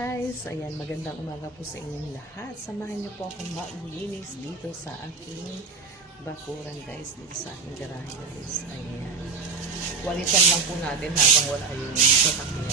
guys! Ayan, magandang umaga po sa inyong lahat. Samahan niyo po akong maglinis dito sa aking bakuran guys, dito sa aking garahe guys. Ayan. Walisan lang po natin habang wala yung sasakyan.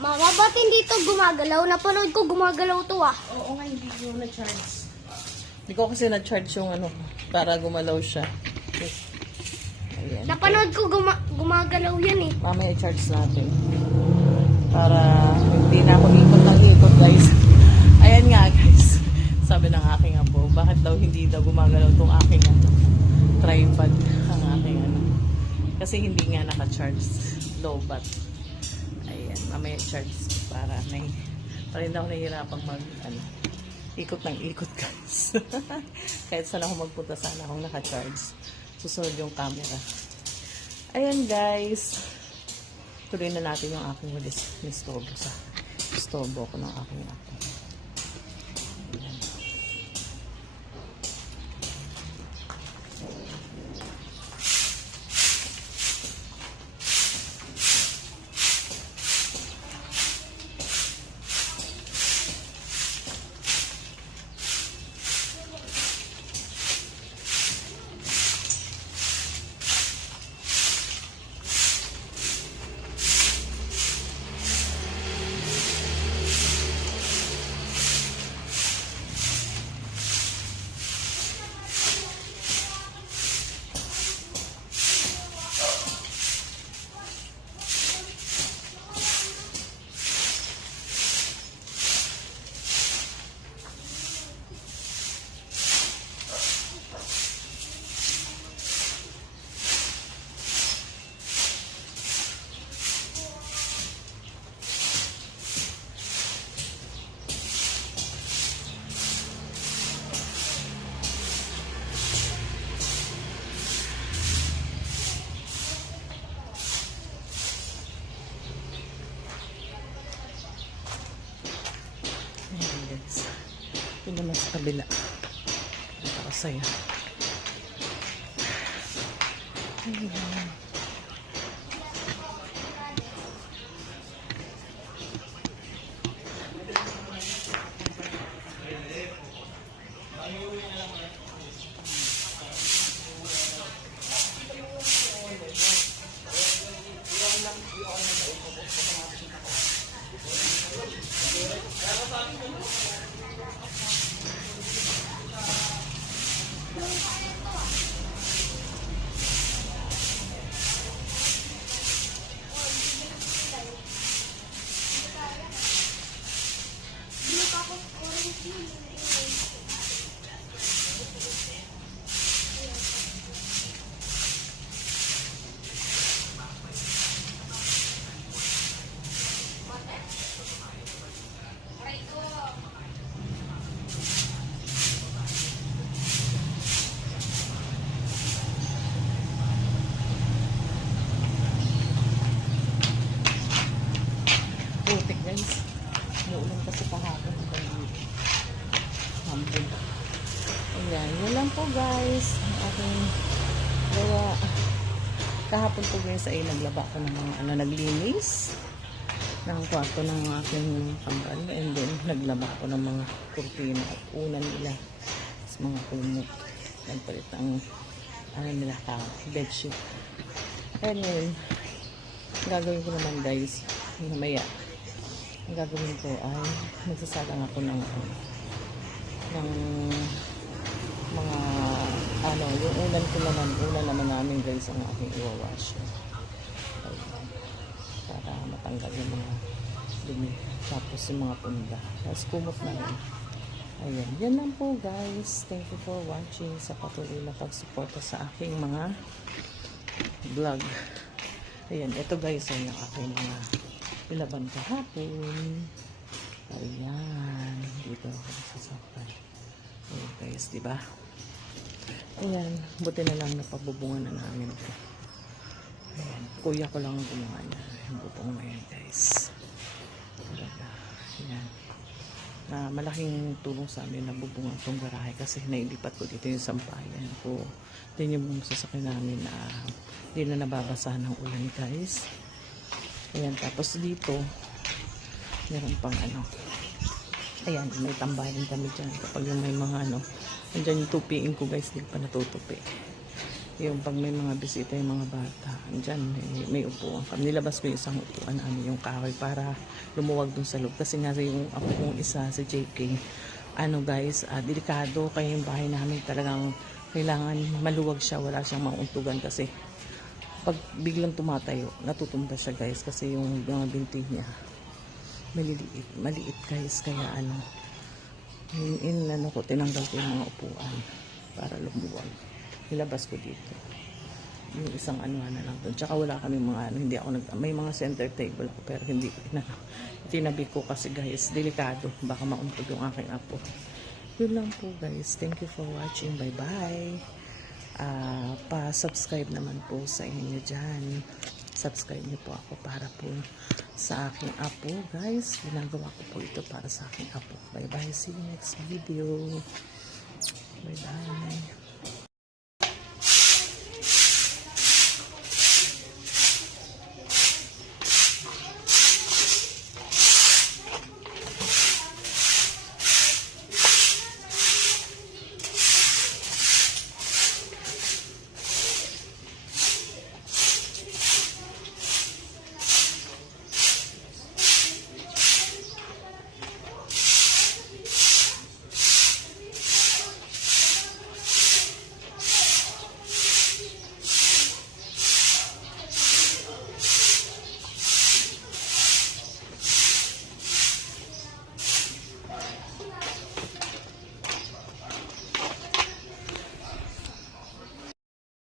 Mama, ba't hindi ito gumagalaw? Napanood ko gumagalaw to ah. Oo nga, hindi ko na-charge. Hindi ko kasi na-charge yung ano, para gumalaw siya. Ayan. Napanood ko gumagalaw yan eh. Mamaya i-charge natin. Para hindi na ako ikot ng ikot guys. Ayan nga guys. Sabi ng aking apo, bakit daw hindi daw gumagalaw tong aking tripod, ang aking kasi hindi nga naka-charge, low bat. Ayan, mamaya charge para pa rin daw nahihirapang ikot ng ikot guys. Kahit saan ako magpunta, sana akong naka-charge. Susunod yung camera. Ayan guys, tuloy na natin yung aking walis ni Stobo sa Stobo ko ng aking apo. Ayan. Ayan guys. Ito naman sa kabila. Napakasaya. Ayan. Putik guys. Muulan kasi kahapon. Hambol. Ayan. Yan lang po guys. Ang aking gawa. Kahapon po guys ay naglaba ko ng mga naglinis ng kwarto ng aking kambal. And then naglaba ko ng mga kurtina at unan nila. Mga kumot. Nagpalit ang nila bedsheet. And then gagawin ko naman guys mamaya. Ang gagawin ko ay magsasalang ako ng mga yung unan naman namin guys ang aking iwawash para matanggal yung mga dumi, tapos yung mga punda, tapos kumot na rin. Ayan, yan lang po guys. Thank you for watching, sa patuloy na pagsuporta sa aking mga vlog. Ayan, ito guys ay yung aking mga ilaban kahapon. Ayan, dito ako nasasaktan. Ayan guys, diba? Ayan, buti na lang napabubungan na namin ito. Ayan, kuya ko lang ang gumawa niya. Yung bubong na yan guys. Talaga, ayan. Na malaking tulong sa amin na bubungan itong garahe kasi nailipat ko dito yung sampayan ko. Din yung sasakyan namin na hindi na nababasahan ng ulan guys. Ayan, tapos dito meron pang ayan, may tambayan kami dyan kapag yung may mga andyan yung tupiin ko guys, hindi pa natutupi. Yung pag may mga bisita yung mga bata, andyan may upuan kami. Nilabas ko yung isang upuan namin, yung kahoy, para lumuwag dun sa loob. Kasi nga yung ako kong isa, si JK, guys, delikado. Kaya yung bahay namin talagang kailangan maluwag siya, wala siyang mauntugan kasi pag biglang tumatayo, natutumba siya guys kasi yung mga binti niya maliit guys, kaya Ano ko, tinanggal ko yung mga upuan para lumuwag. Nilabas ko dito. Yung isang anuhan na lang doon. Tsaka wala kami mga ano, hindi ako may mga center table ako pero hindi ko tinabi ko kasi guys, delikado. Baka mauntog yung aking apo. Yun lang po guys. Thank you for watching. Bye bye. Pa-subscribe naman po sa inyo dyan. Subscribe niyo po ako para po sa aking apo guys. Ginagawa ko po ito para sa aking apo. Bye bye. See you next video. Bye bye.